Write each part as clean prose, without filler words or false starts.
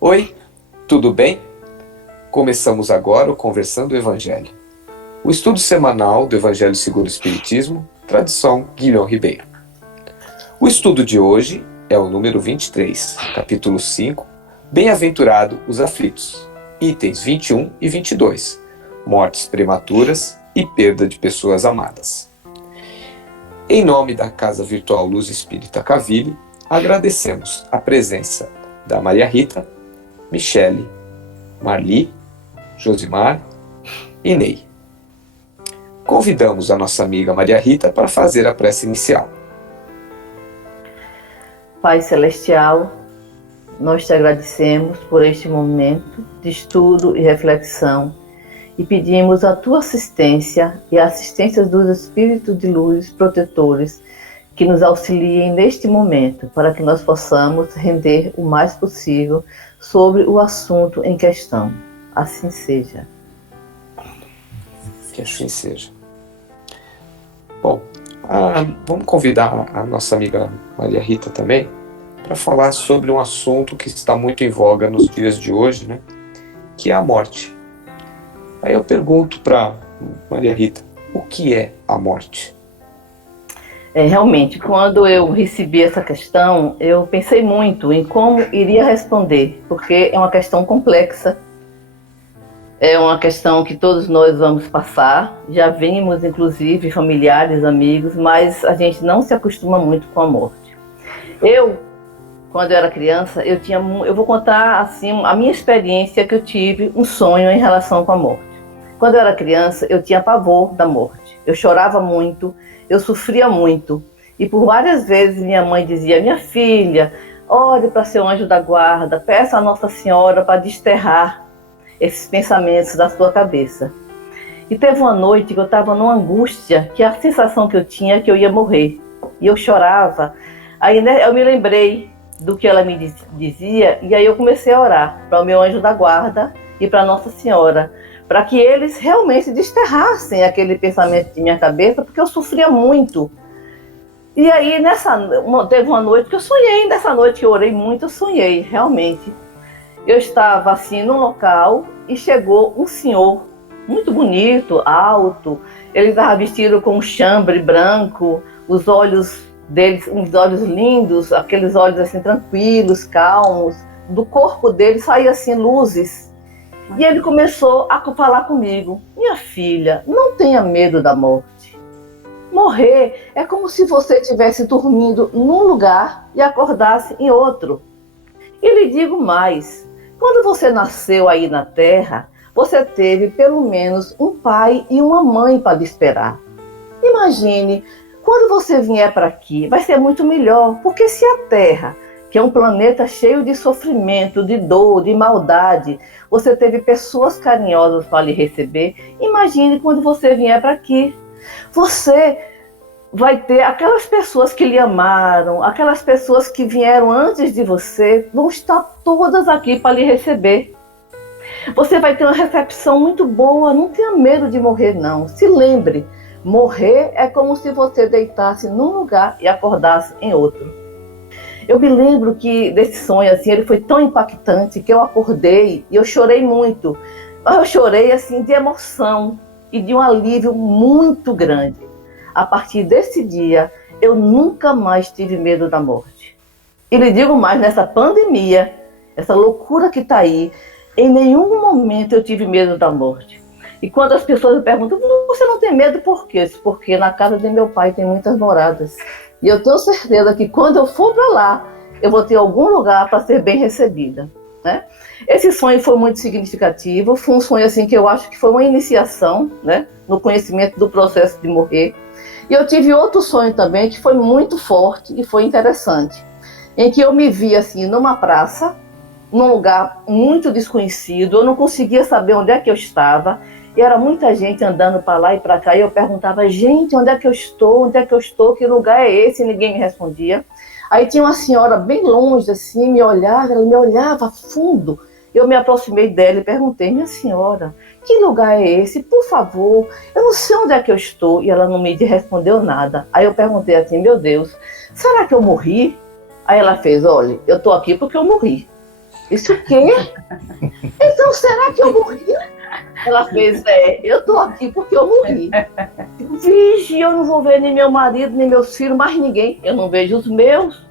Oi, tudo bem? Começamos agora o Conversando o Evangelho, o estudo semanal do Evangelho segundo o Espiritismo, tradição Guilherme Ribeiro. O estudo de hoje é o número 23, capítulo 5, Bem-aventurado os aflitos, itens 21 e 22, mortes prematuras e perda de pessoas amadas. Em nome da Casa Virtual Luz Espírita Caville, agradecemos a presença da Maria Rita, Michele, Marli, Josimar e Ney. Convidamos a nossa amiga Maria Rita para fazer a prece inicial. Pai Celestial, nós te agradecemos por este momento de estudo e reflexão e pedimos a tua assistência e a assistência dos Espíritos de Luz protetores que nos auxiliem neste momento para que nós possamos render o mais possível sobre o assunto em questão. Assim seja. Que assim seja. Bom, vamos convidar a nossa amiga Maria Rita também para falar sobre um assunto que está muito em voga nos dias de hoje, né? Que é a morte. Aí eu pergunto para Maria Rita, o que é a morte? Realmente, quando eu recebi essa questão, eu pensei muito em como iria responder, porque é uma questão complexa, é uma questão que todos nós vamos passar, já vimos, inclusive, familiares, amigos, mas a gente não se acostuma muito com a morte. Quando eu era criança, eu vou contar assim, a minha experiência que eu tive, um sonho em relação com a morte. Quando eu era criança, eu tinha pavor da morte, eu chorava muito, eu sofria muito, e por várias vezes minha mãe dizia, minha filha, ore para ser um anjo da guarda, peça a Nossa Senhora para desterrar esses pensamentos da sua cabeça. E teve uma noite que eu estava numa angústia, que a sensação que eu tinha é que eu ia morrer, e eu chorava. Aí eu me lembrei do que ela me dizia, e aí eu comecei a orar para o meu anjo da guarda e para Nossa Senhora, para que eles realmente desterrassem aquele pensamento de minha cabeça, porque eu sofria muito. E aí, teve uma noite que eu sonhei, nessa noite que eu orei muito, eu sonhei, realmente. Eu estava assim num local e chegou um senhor muito bonito, alto, ele estava vestido com um chambre branco, os olhos dele, uns olhos lindos, aqueles olhos assim tranquilos, calmos, do corpo dele saía assim luzes. E ele começou a falar comigo, minha filha, não tenha medo da morte. Morrer é como se você estivesse dormindo num lugar e acordasse em outro. E lhe digo mais, quando você nasceu aí na Terra, você teve pelo menos um pai e uma mãe para lhe esperar. Imagine, quando você vier para aqui, vai ser muito melhor, porque se a Terra, que é um planeta cheio de sofrimento, de dor, de maldade, você teve pessoas carinhosas para lhe receber, imagine quando você vier para aqui. Você vai ter aquelas pessoas que lhe amaram, aquelas pessoas que vieram antes de você, vão estar todas aqui para lhe receber. Você vai ter uma recepção muito boa, não tenha medo de morrer não. Se lembre, morrer é como se você deitasse num lugar e acordasse em outro. Eu me lembro que desse sonho, assim, ele foi tão impactante que eu acordei e eu chorei muito. Eu chorei, assim, de emoção e de um alívio muito grande. A partir desse dia, eu nunca mais tive medo da morte. E lhe digo mais, nessa pandemia, essa loucura que está aí, em nenhum momento eu tive medo da morte. E quando as pessoas me perguntam, você não tem medo por quê? Porque na casa de meu pai tem muitas moradas. E eu tenho certeza que quando eu for para lá, eu vou ter algum lugar para ser bem recebida, né? Esse sonho foi muito significativo, foi um sonho assim que eu acho que foi uma iniciação, né, no conhecimento do processo de morrer. E eu tive outro sonho também que foi muito forte e foi interessante, em que eu me vi assim numa praça, num lugar muito desconhecido, eu não conseguia saber onde é que eu estava, e era muita gente andando para lá e para cá, e eu perguntava, gente, onde é que eu estou? Onde é que eu estou? Que lugar é esse? E ninguém me respondia. Aí tinha uma senhora bem longe, assim, ela me olhava fundo. Eu me aproximei dela e perguntei, minha senhora, que lugar é esse? Por favor, eu não sei onde é que eu estou. E ela não me respondeu nada. Aí eu perguntei assim, meu Deus, será que eu morri? Aí ela fez, olha, eu estou aqui porque eu morri. Isso o quê? Então, será que eu morri? Ela fez, eu estou aqui porque eu morri. Vixe, eu não vou ver nem meu marido, nem meus filhos, mais ninguém. Eu não vejo os meus.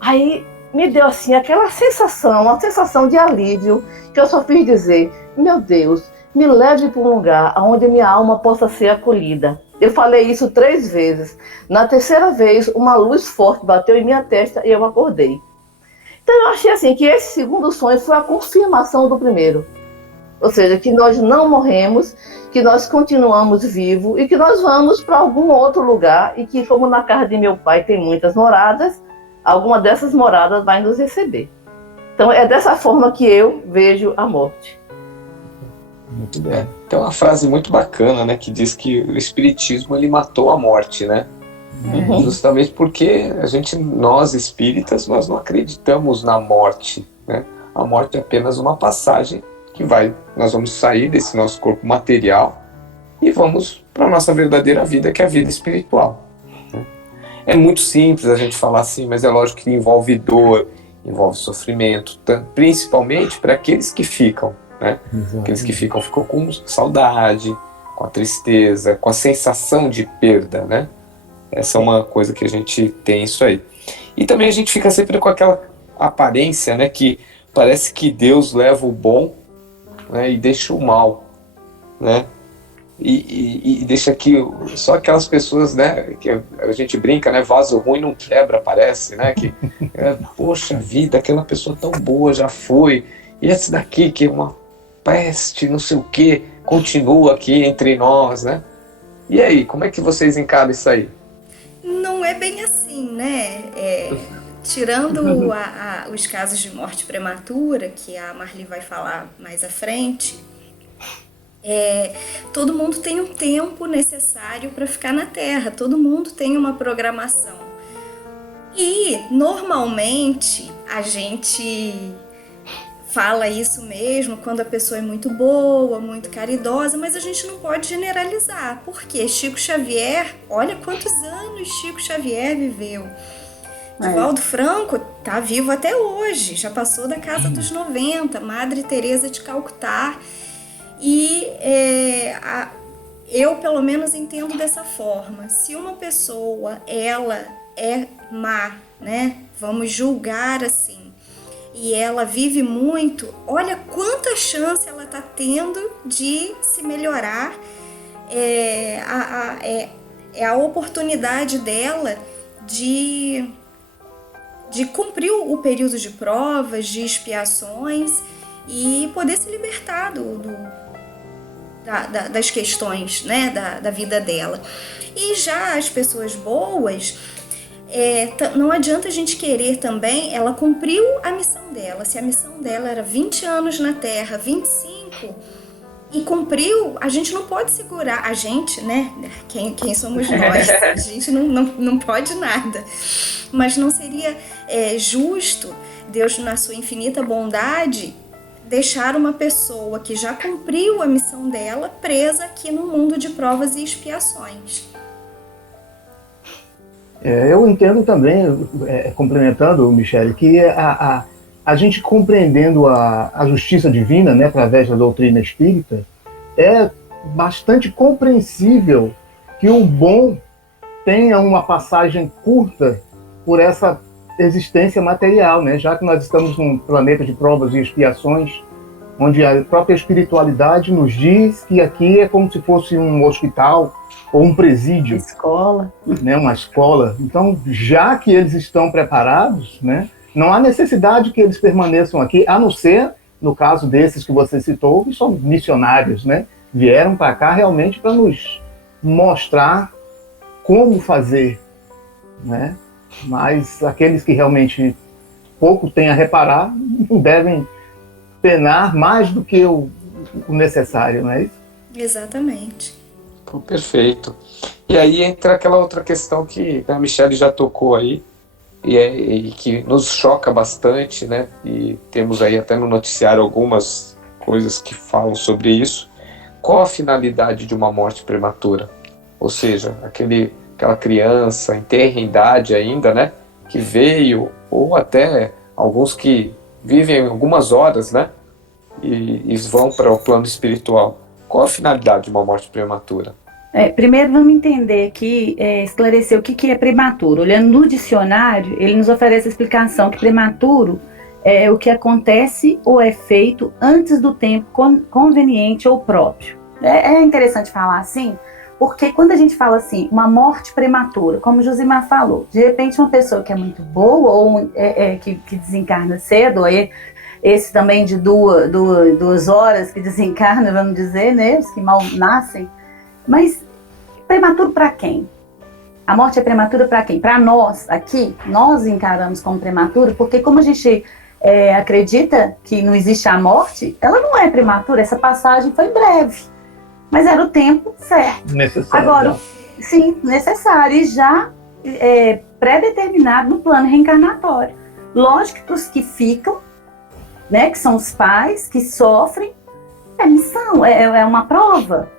Aí me deu assim aquela sensação, uma sensação de alívio, que eu só fiz dizer, meu Deus, me leve para um lugar onde minha alma possa ser acolhida. Eu falei isso 3 vezes. Na terceira vez, uma luz forte bateu em minha testa e eu acordei. Então eu achei assim que esse segundo sonho foi a confirmação do primeiro. Ou seja, que nós não morremos, que nós continuamos vivos e que nós vamos para algum outro lugar e que, como na casa de meu pai tem muitas moradas, alguma dessas moradas vai nos receber. Então é dessa forma que eu vejo a morte. Muito bem. Tem uma frase muito bacana, né, que diz que o espiritismo ele matou a morte, né? Uhum. Justamente porque nós espíritas, nós não acreditamos na morte, né? A morte é apenas uma passagem nós vamos sair desse nosso corpo material e vamos para a nossa verdadeira vida, que é a vida espiritual. É muito simples a gente falar assim, mas é lógico que envolve dor, envolve sofrimento, principalmente para aqueles que ficam, né? Aqueles que ficam com saudade, com a tristeza, com a sensação de perda, né? Essa é uma coisa que a gente tem isso aí. E também a gente fica sempre com aquela aparência, né, que parece que Deus leva o bom, né, e deixa o mal, né? E deixa aqui só aquelas pessoas, né, que a gente brinca, né, vaso ruim não quebra, parece, né, que poxa vida, aquela pessoa tão boa já foi, e esse daqui que é uma peste, não sei o que, continua aqui entre nós, né? E aí, como é que vocês encaram isso aí? Não é bem assim, né? Tirando os casos de morte prematura, que a Marli vai falar mais à frente, todo mundo tem um tempo necessário para ficar na Terra, todo mundo tem uma programação. E, normalmente, a gente fala isso mesmo quando a pessoa é muito boa, muito caridosa, mas a gente não pode generalizar, porque Chico Xavier, olha quantos anos Chico Xavier viveu. Divaldo Franco tá vivo até hoje, já passou da casa dos 90, Madre Teresa de Calcutá. E eu, pelo menos, entendo dessa forma. Se uma pessoa, ela é má, né? Vamos julgar assim, e ela vive muito, olha quanta chance ela está tendo de se melhorar, é a oportunidade dela de cumprir o período de provas, de expiações e poder se libertar das questões, né, da vida dela. E já as pessoas boas, não adianta a gente querer também, ela cumpriu a missão dela. Se a missão dela era 20 anos na Terra, 25, e cumpriu, a gente não pode segurar, a gente, né, quem somos nós, a gente não pode nada, mas não seria justo Deus, na sua infinita bondade, deixar uma pessoa que já cumpriu a missão dela presa aqui no mundo de provas e expiações. Eu entendo também, complementando, Michele, que a gente compreendendo a justiça divina, né, através da doutrina espírita, é bastante compreensível que o bom tenha uma passagem curta por essa existência material, né, já que nós estamos num planeta de provas e expiações, onde a própria espiritualidade nos diz que aqui é como se fosse um hospital ou um presídio. Escola. Né, uma escola. Então, já que eles estão preparados, né, não há necessidade que eles permaneçam aqui, a não ser, no caso desses que você citou, que são missionários, né, vieram para cá realmente para nos mostrar como fazer, né, mas aqueles que realmente pouco têm a reparar não devem penar mais do que o necessário, não é isso? Exatamente. Pô, perfeito. E aí entra aquela outra questão que a Michelle já tocou aí, e que nos choca bastante, né? E temos aí até no noticiário algumas coisas que falam sobre isso. Qual a finalidade de uma morte prematura? Ou seja, aquela criança em tenra idade ainda, né? Que veio, ou até alguns que vivem algumas horas, né? E vão para o plano espiritual. Qual a finalidade de uma morte prematura? Primeiro vamos entender aqui, esclarecer o que é prematuro. Olhando no dicionário, ele nos oferece a explicação que prematuro é o que acontece ou é feito antes do tempo conveniente ou próprio. É interessante falar assim, porque quando a gente fala assim, uma morte prematura, como o Josimar falou, de repente uma pessoa que é muito boa ou que desencarna cedo, ou esse também de 2 horas que desencarna, vamos dizer, né, os que mal nascem, mas prematuro para quem? A morte é prematura para quem? Para nós aqui, nós encaramos como prematuro, porque como a gente acredita que não existe a morte, ela não é prematura, essa passagem foi breve, mas era o tempo certo. Necessário. Agora, sim, necessário e já pré-determinado no plano reencarnatório. Lógico que os que ficam, né, que são os pais, que sofrem, é missão, é uma prova.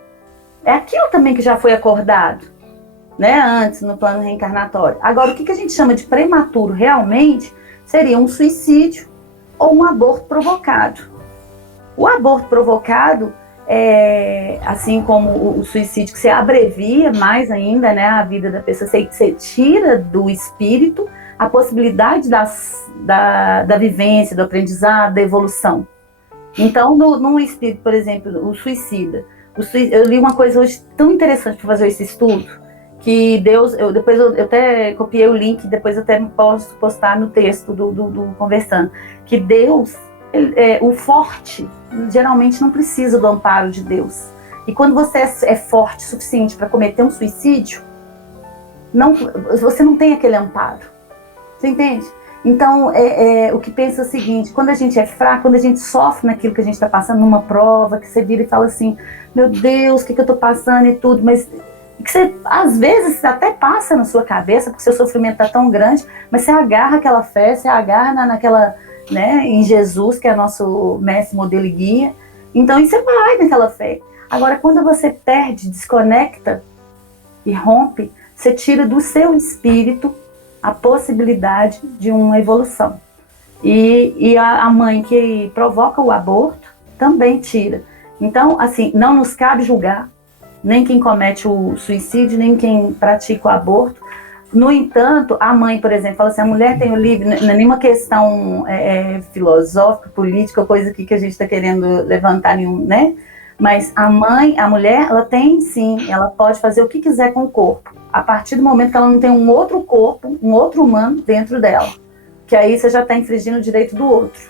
É aquilo também que já foi acordado, né, antes no plano reencarnatório. Agora, o que a gente chama de prematuro realmente seria um suicídio ou um aborto provocado. O aborto provocado, assim como o suicídio, que você abrevia mais ainda, né, a vida da pessoa, você tira do espírito a possibilidade da vivência, do aprendizado, da evolução. Então, no espírito, por exemplo, o suicida, eu li uma coisa hoje tão interessante para fazer esse estudo, que Deus, depois eu até copiei o link, depois eu até posso postar no texto do Conversando, que Deus, o forte, geralmente não precisa do amparo de Deus. E quando você é forte o suficiente para cometer um suicídio, você não tem aquele amparo. Você entende? Então, o que pensa é o seguinte, quando a gente é fraco, quando a gente sofre naquilo que a gente está passando, numa prova, que você vira e fala assim, meu Deus, o que eu estou passando e tudo, mas que você, às vezes, até passa na sua cabeça, porque seu sofrimento está tão grande, mas você agarra aquela fé, você agarra naquela, né, em Jesus, que é nosso mestre, modelo e guia, então e você vai naquela fé. Agora, quando você perde, desconecta e rompe, você tira do seu espírito a possibilidade de uma evolução. E a mãe que provoca o aborto também tira. Então, assim, não nos cabe julgar nem quem comete o suicídio, nem quem pratica o aborto. No entanto, a mãe, por exemplo, fala assim, a mulher tem o livre, não é nenhuma questão filosófica, política, coisa aqui que a gente está querendo levantar nenhum, né? Mas a mulher, ela tem sim, ela pode fazer o que quiser com o corpo, a partir do momento que ela não tem um outro corpo, um outro humano dentro dela, que aí você já está infringindo o direito do outro,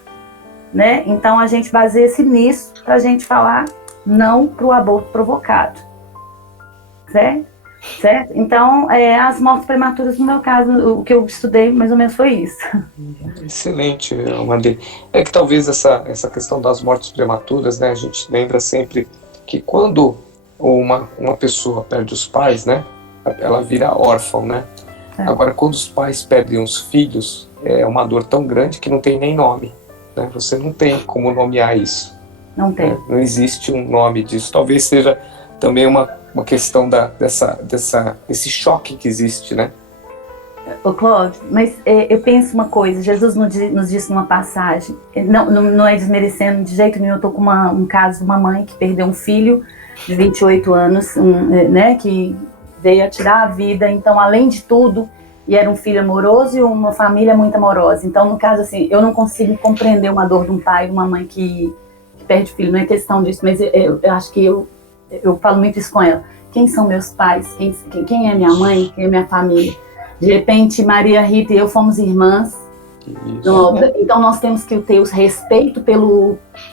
né? Então a gente baseia-se nisso para a gente falar não para o aborto provocado, certo? Então, as mortes prematuras, no meu caso, o que eu estudei mais ou menos foi isso. Excelente, Amandê. É que talvez essa questão das mortes prematuras, né, a gente lembra sempre que quando uma pessoa perde os pais, né, ela vira órfã, né? Agora, quando os pais perdem os filhos, é uma dor tão grande que não tem nem nome, né? Você não tem como nomear isso. Não tem. Né? Não existe um nome disso. Talvez seja também uma questão desse choque que existe, né? Ô Cláudio, mas eu penso uma coisa, Jesus nos disse numa passagem, não é desmerecendo de jeito nenhum, eu estou com um caso de uma mãe que perdeu um filho de 28 anos, né, que veio a tirar a vida, então além de tudo, e era um filho amoroso e uma família muito amorosa, então no caso assim, eu não consigo compreender uma dor de um pai e de uma mãe que perde filho, não é questão disso, mas eu acho que eu falo muito isso com ela, quem são meus pais, quem é minha mãe, quem é minha família? De repente, Maria Rita e eu fomos irmãs. Então, nós temos que ter o respeito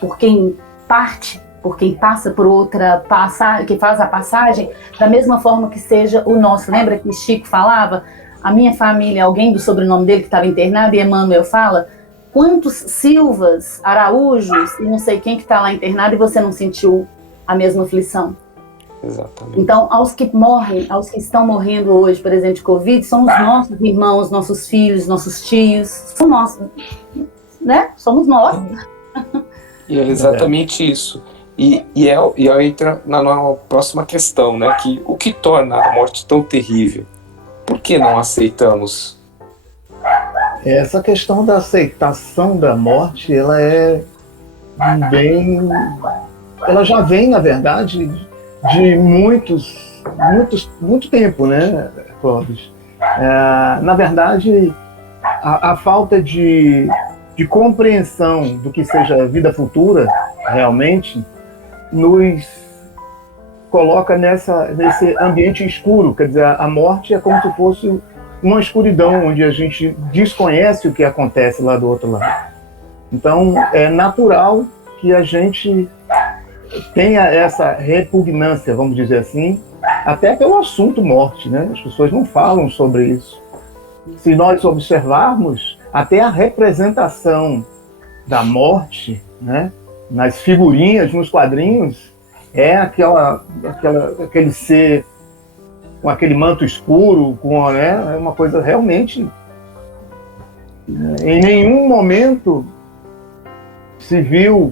por quem parte, por quem passa por outra passagem, que faz a passagem, da mesma forma que seja o nosso. Lembra que Chico falava? A minha família, alguém do sobrenome dele que estava internado, e Emmanuel fala, quantos Silvas, Araújos, e não sei quem que está lá internado, e você não sentiu a mesma aflição? Exatamente. Então, aos que morrem, aos que estão morrendo hoje, por exemplo, de Covid, são os nossos irmãos, nossos filhos, nossos tios, são nossos, né? Somos nós. E é exatamente isso. E aí entra na próxima questão, né? Que o que torna a morte tão terrível? Por que não aceitamos? Essa questão da aceitação da morte, ela já vem, na verdade, de muito tempo, né, Clóvis? Na verdade, a falta de compreensão do que seja a vida futura, realmente, nos coloca nesse ambiente escuro. Quer dizer, a morte é como se fosse uma escuridão, onde a gente desconhece o que acontece lá do outro lado. Então, é natural que a gente tenha essa repugnância, vamos dizer assim, até pelo assunto morte, né? As pessoas não falam sobre isso. Se nós observarmos, até a representação da morte, né, nas figurinhas, nos quadrinhos, é aquele ser com aquele manto escuro, é uma coisa realmente... Em nenhum momento se viu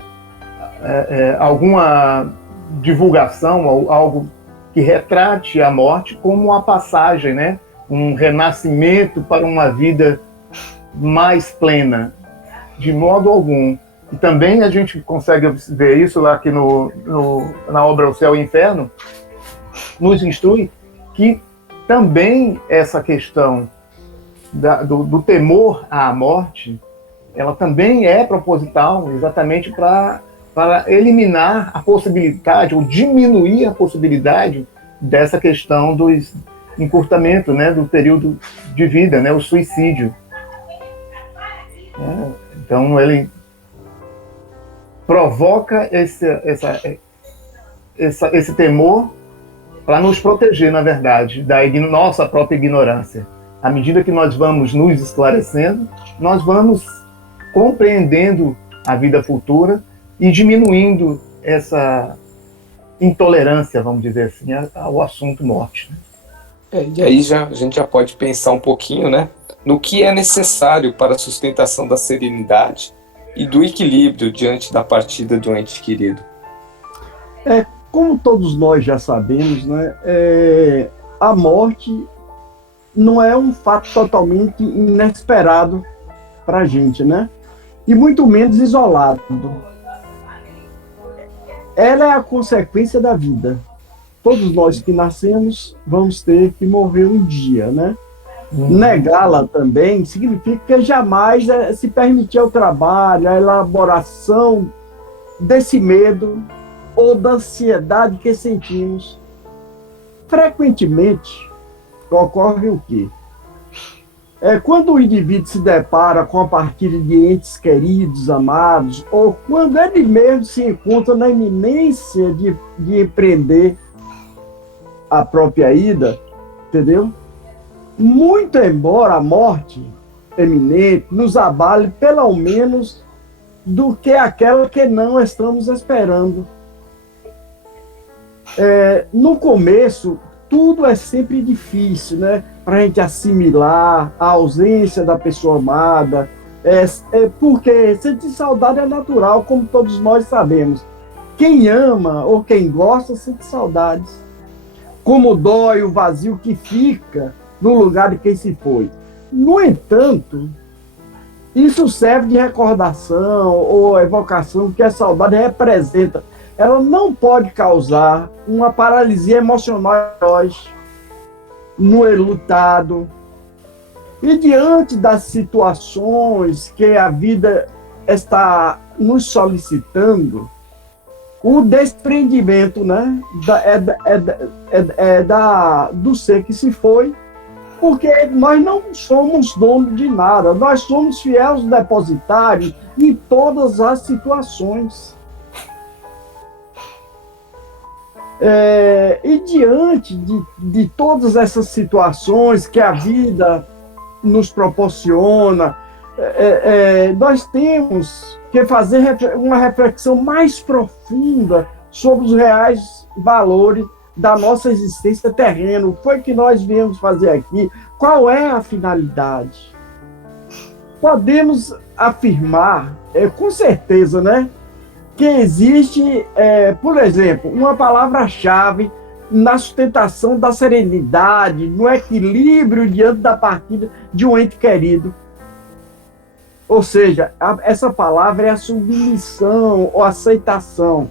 alguma divulgação, algo que retrate a morte como uma passagem, né? Um renascimento para uma vida mais plena, de modo algum. E também a gente consegue ver isso lá aqui na obra O Céu e o Inferno, nos instrui que também essa questão do temor à morte, ela também é proposital exatamente para eliminar a possibilidade, ou diminuir a possibilidade dessa questão do encurtamento, né, do período de vida, né, o suicídio. Então, ele provoca esse temor para nos proteger, na verdade, da nossa própria ignorância. À medida que nós vamos nos esclarecendo, nós vamos compreendendo a vida futura e diminuindo essa intolerância, vamos dizer assim, ao assunto morte. E aí a gente já pode pensar um pouquinho, né, no que é necessário para a sustentação da serenidade e do equilíbrio diante da partida de um ente querido. Como todos nós já sabemos, né, a morte não é um fato totalmente inesperado para a gente, né? E muito menos isolado. Ela é a consequência da vida. Todos nós que nascemos vamos ter que morrer um dia, né? Negá-la também significa que jamais se permitir o trabalho, a elaboração desse medo ou da ansiedade que sentimos. Frequentemente, ocorre o quê? Quando o indivíduo se depara com a partida de entes queridos, amados, ou quando ele mesmo se encontra na iminência de empreender a própria ida, entendeu? Muito embora a morte eminente nos abale, pelo menos, do que aquela que não estamos esperando. No começo, tudo é sempre difícil, né? Para a gente assimilar a ausência da pessoa amada, porque sentir saudade é natural, como todos nós sabemos. Quem ama ou quem gosta sente saudades. Como dói o vazio que fica no lugar de quem se foi. No entanto, isso serve de recordação ou evocação que a saudade representa. Ela não pode causar uma paralisia emocional em nós, no enlutado. E diante das situações que a vida está nos solicitando, o desprendimento, né, do ser que se foi, porque nós não somos donos de nada, nós somos fiéis depositários em todas as situações. E diante de todas essas situações que a vida nos proporciona, nós temos que fazer uma reflexão mais profunda sobre os reais valores da nossa existência terrena. O que foi que nós viemos fazer aqui? Qual é a finalidade? Podemos afirmar, com certeza, né, que existe, por exemplo, uma palavra-chave na sustentação da serenidade, no equilíbrio diante da partida de um ente querido. Ou seja, essa palavra é a submissão ou aceitação.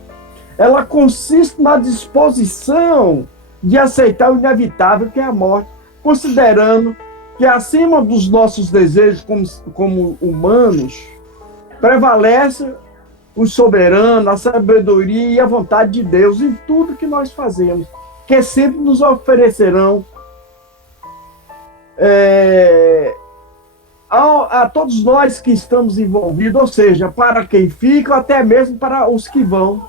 Ela consiste na disposição de aceitar o inevitável, que é a morte, considerando que acima dos nossos desejos como humanos, prevalece o soberano, a sabedoria e a vontade de Deus em tudo que nós fazemos, que sempre nos oferecerão a todos nós que estamos envolvidos, ou seja, para quem fica, até mesmo para os que vão,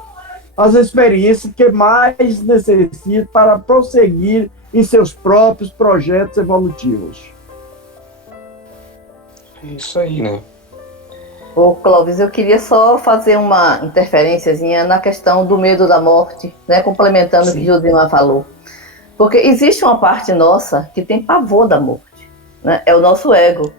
as experiências que mais necessitam para prosseguir em seus próprios projetos evolutivos. É isso aí, né? Ô, Clóvis, eu queria só fazer uma interferênciazinha na questão do medo da morte, né? Complementando o que Josimar falou. Porque existe uma parte nossa que tem pavor da morte, né? É o nosso ego,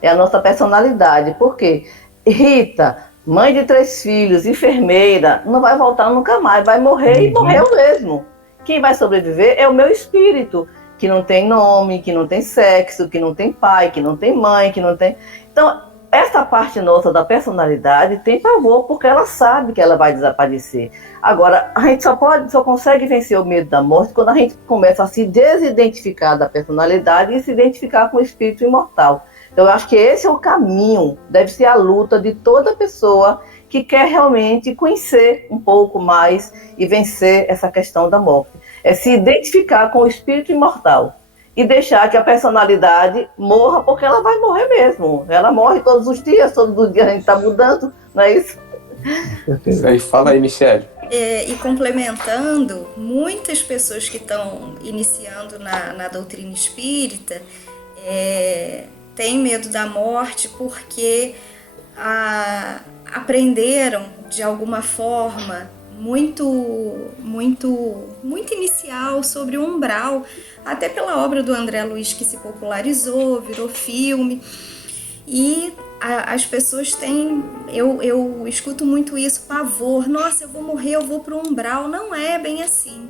é a nossa personalidade. Por quê? Rita, mãe de 3 filhos, enfermeira, não vai voltar nunca mais, vai morrer e morreu mesmo. Quem vai sobreviver é o meu espírito, que não tem nome, que não tem sexo, que não tem pai, que não tem mãe, que não tem... Então, essa parte nossa da personalidade tem pavor, porque ela sabe que ela vai desaparecer. Agora, a gente só consegue vencer o medo da morte quando a gente começa a se desidentificar da personalidade e se identificar com o espírito imortal. Então, eu acho que esse é o caminho, deve ser a luta de toda pessoa que quer realmente conhecer um pouco mais e vencer essa questão da morte. É se identificar com o espírito imortal e deixar que a personalidade morra, porque ela vai morrer mesmo. Ela morre todos os dias a gente está mudando, não é isso? Isso aí, fala aí, Michele. E complementando, muitas pessoas que estão iniciando na doutrina espírita têm medo da morte porque aprenderam de alguma forma muito inicial sobre o umbral, até pela obra do André Luiz, que se popularizou, virou filme. E as pessoas têm, eu escuto muito isso, pavor. Nossa, eu vou morrer, eu vou para o umbral. Não é bem assim.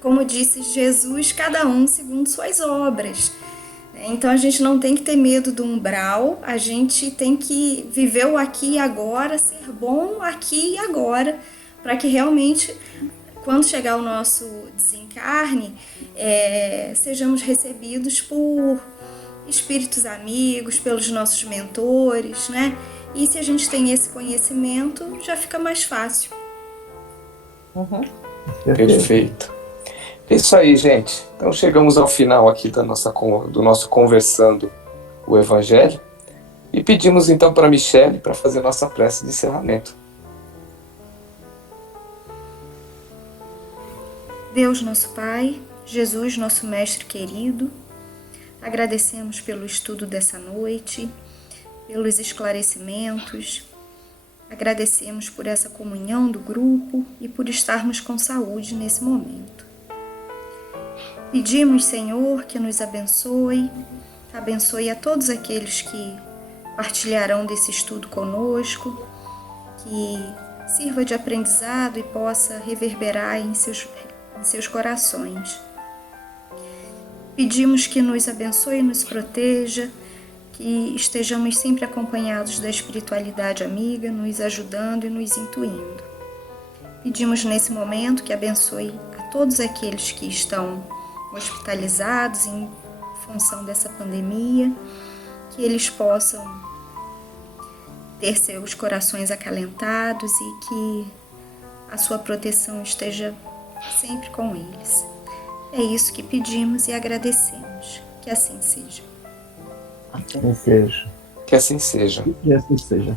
Como disse Jesus, cada um segundo suas obras. Então a gente não tem que ter medo do umbral, a gente tem que viver o aqui e agora, ser bom aqui e agora, para que realmente, quando chegar o nosso desencarne, sejamos recebidos por espíritos amigos, pelos nossos mentores, né? E se a gente tem esse conhecimento, já fica mais fácil. Perfeito. É isso aí, gente. Então chegamos ao final aqui do nosso Conversando o Evangelho e pedimos então para a Michele para fazer nossa prece de encerramento. Deus, nosso Pai, Jesus, nosso Mestre querido, agradecemos pelo estudo dessa noite, pelos esclarecimentos, agradecemos por essa comunhão do grupo e por estarmos com saúde nesse momento. Pedimos, Senhor, que nos abençoe a todos aqueles que partilharão desse estudo conosco, que sirva de aprendizado e possa reverberar em seus corações. Pedimos que nos abençoe e nos proteja, que estejamos sempre acompanhados da espiritualidade amiga, nos ajudando e nos intuindo. Pedimos nesse momento que abençoe a todos aqueles que estão hospitalizados em função dessa pandemia, que eles possam ter seus corações acalentados e que a sua proteção esteja sempre com eles. É isso que pedimos e agradecemos. Que assim seja. Assim seja. Que assim seja. Que assim seja.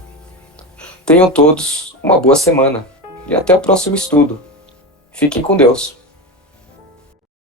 Tenham todos uma boa semana e até o próximo estudo. Fiquem com Deus.